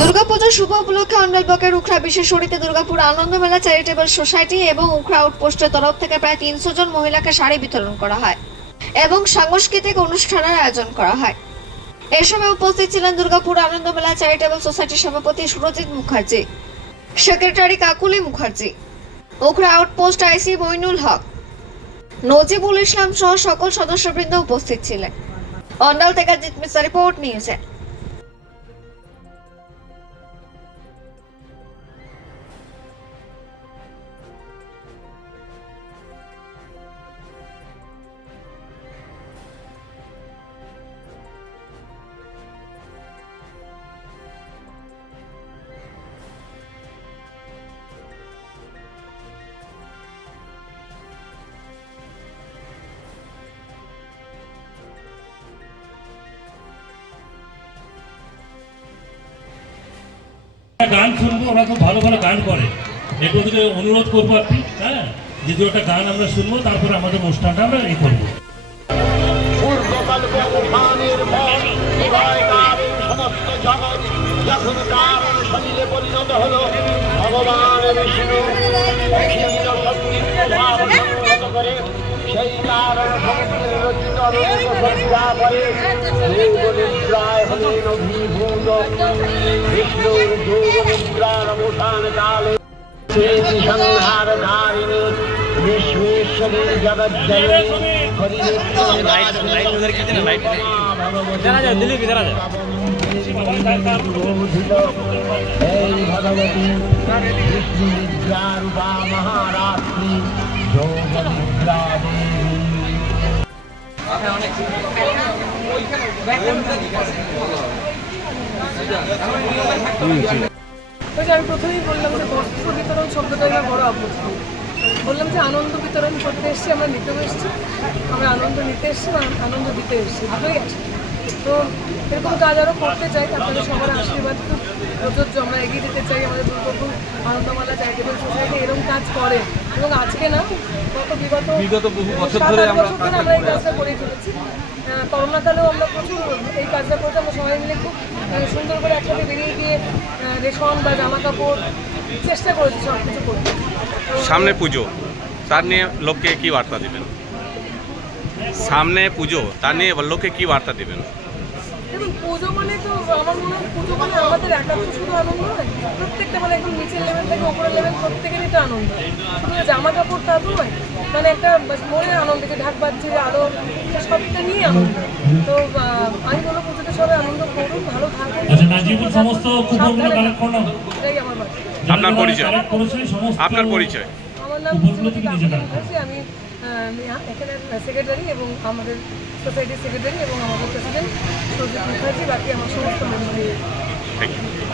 দুর্গাপুজোর শুভ উপলক্ষে অন্ডাল ব্লকের উখড়া বিশেষ শরীতে দুর্গাপুর আনন্দ মেলা চ্যারিটেবল সোসাইটি এবং উখড়া আউটপোস্টের তরফ থেকে প্রায় তিনশো জন মহিলাকে শাড়ি বিতরণ করা হয় এবং সাংস্কৃতিক অনুষ্ঠানের আয়োজন করা হয়। এ সময় উপস্থিত ছিলেন দুর্গাপুর আনন্দ মেলা চ্যারিটেবল সোসাইটির সভাপতি Surajit Mukherjee, secretary Kakuli Mukherjee, Ukhra outpost IC Mainul Haque, Najibul Islam সহ সকল সদস্যবৃন্দ উপস্থিত ছিলেন। অন্ডাল থেকে জিত মিশ্রা রিপোর্ট নিউজে গান শুনব, ওরা খুব ভালো ভালো গান করে। একটু ওদেরকে অনুরোধ করব আপনি হ্যাঁ? যে দু একটা গান আমরা শুনব, তারপরে আমাদের অনুষ্ঠানটা আমরা এই করব। যখন হলো, ভগবান করে, সেই কারণ শক্তির রচিত সজ্জা নিদ্রার অবসান কালে স্মৃতি সংহার ধারিণী বিশ্বেশ্বরী জগজ্জননী জানা যায় ওই যে আমি প্রথমেই বললাম যে বস্ত্র বিতরণ শব্দটা আমার বড় আপত্তি। বললাম যে আনন্দ বিতরণ করতে এসেছি, আমরা নিতেও এসেছি। আমরা আনন্দ নিতে এসেছি আনন্দ দিতে এসেছি, ভালোই আছে। তো এরকম কাজ আরও করতে চাই, আপনাদের সবার আশীর্বাদ প্রযোজ্য। আমরা এগিয়ে দিতে চাই, আমাদের দুর্গপুর আনন্দমালা চ্যারিটেবল সোসাইটি এরকম কাজ করে। এবং আজকে না গত বিগত বিগত বহু বছর ধরে আমরা এই কাজটা করে চলেছি। করোনাকালেও আমরা প্রচুর এই কাজটা করতে আমরা সবাই মিলে খুব সুন্দর করে একসাথে বেরিয়ে গিয়ে রেশম বা জামা কাপড় চেষ্টা করেছি সব কিছু করতে সামনে পুজো তার নিয়ে লোককে কি বার্তা দিবেন? সামনে পুজো তার নিয়ে লোককে কি বার্তা দিবেন? দেখুন পুজো মানে তো আমার মনে হয় পুজো মানে আমাদের শুধু আনন্দ নয় প্রত্যেকটা মানে একদম নিচের লেভেল থেকে উপরের লেভেল প্রত্যেকেরই তো আনন্দ। শুধু যে জামা কাপড় তা তো নয় মানে একটা মনে আনন্দ যে ঢাক বাজছে যে আলো সবটা নিয়ে আনন্দ। তো আমি বলব পুজোতে সবাই আনন্দ করুন ভালো থাকুন আচ্ছা সমস্ত এটাই আমার আপনার পরিচয়? সমস্ত আপনার পরিচয়। আমার নাম আমি এখানে সেক্রেটারি এবং আমাদের সোসাইটির সেক্রেটারি এবং আমাদের প্রেসিডেন্ট সৌজিৎ মুখার্জি, বাকি আমার সমস্ত মেম্বার